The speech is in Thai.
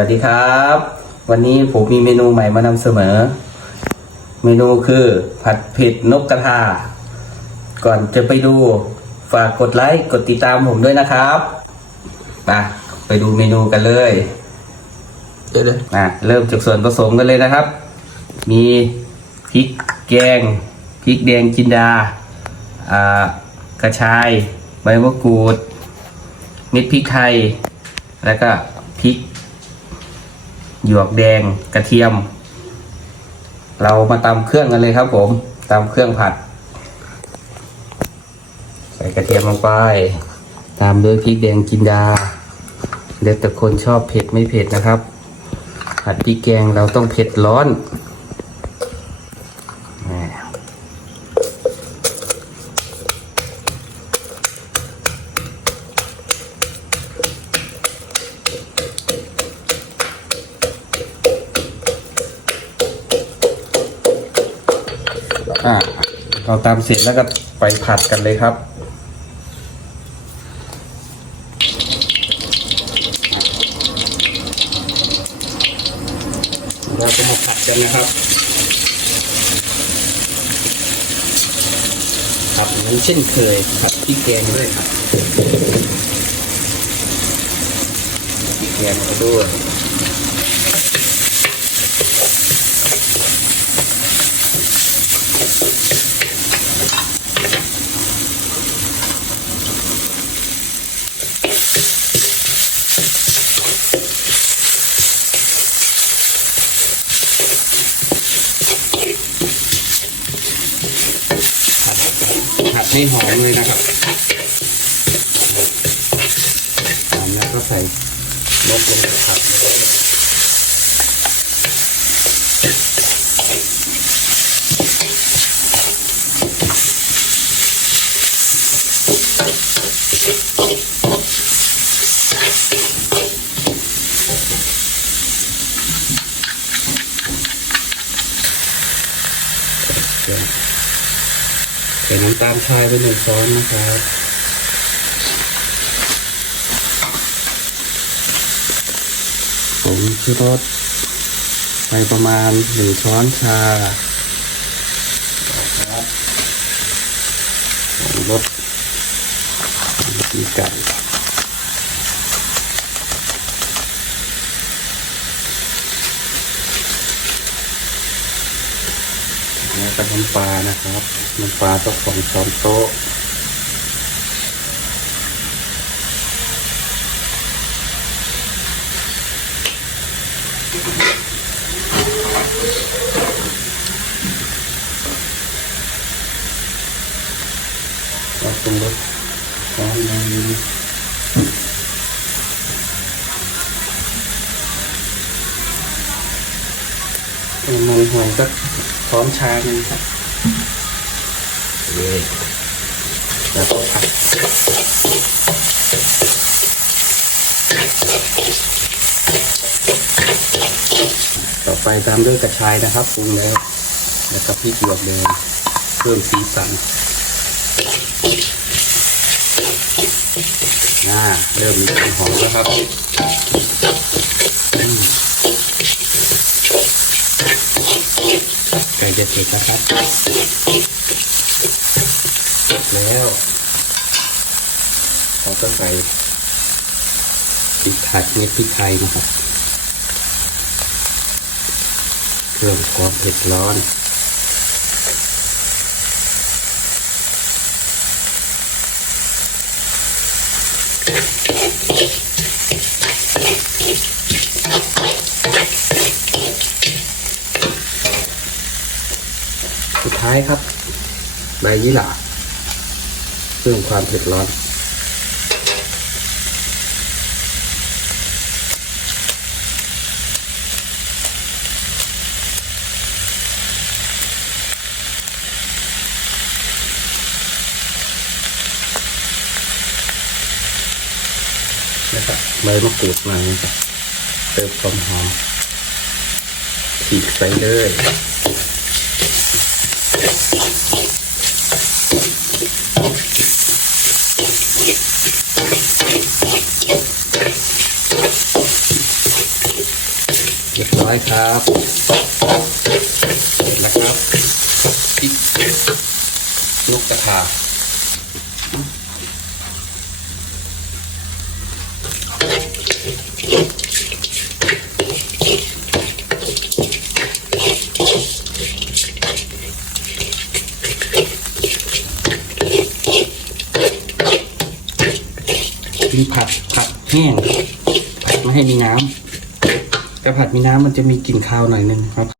วัสดีครับ วันนี้ผมมีเมนูใหม่มานำเสนอเมนูคือผัดเผ็ดนกกระทา ก่อนจะไปดูฝากกดไลค์กดติดตามผมด้วยนะครับมาไปดูเมนูกันเลยเดี๋ยวเลยอะเริ่มจากส่วนผสมกันเลยนะครับ มีพริกแกงพริกแดงจินดาอ่ากระชายใบมะกรูดเม็ดพริกไทย แล้วก็พริก หยวกแดงกระเทียม เรามาตำเครื่องกันเลยครับ ผมตำเครื่องผัด ใส่กระเทียมลงไป ตามด้วยพริกแดงจินดาเดี๋ยวแต่คนชอบเผ็ดไม่เผ็ดนะครับผัดพริกแกงเราต้องเผ็ดร้อน อะเราตามเสร็จแล้วก็ไปผัดกันเลยครับ เราจะมาผัดกันนะครับผัดเหมือนเช่นเคยผัดพริกแกงด้วยครับพริกแกงมาด้วย ให้หอมเลยนะครับหอมแล้วก็ใส่นกลงไปผัดเลย ใส่น้ำตาลทรายไปหนึ่งช้อนนะครับผมชูรสไปประมาณหนึ่งช้อนชาครับผมรสดีไก่แล้วก็น้ำปลานะครับ น้ำปลาต้องสองช้อนโต๊ะก็ปรุงรสช้อนหนึงมันหอมสักช้อนชาหนึ่งครับ เลยแล้วก็ผัดต่อไปตามด้วยกระชายนะครับปรุงแล้วแล้วก็พริกหยวกแดงเพิ่มสีสันอ่าเริ่มมีกลิ่นหอมแล้วครับอืมไก่จะเสร็จแล้วครับ แล้วเราก็ใส่พริกไทยเม็ดพริกไทยนะครับเครื่องความเผ็ดร้อนสุดท้ายครับใบยี่หร่า พิ่มความเผ็ดร้อนแล้วก็ใบมะกรูดมานะครับเติมความหอมฉีกใส่เลย เร้อยครับเสร็จแล้วครับพริกนกกระทาเป็นผัดผัดแห้งผัดไม่ให้มีน้ำ ผัดมีน้ำมันจะมีกลิ่นคาวหน่อยนึงครับ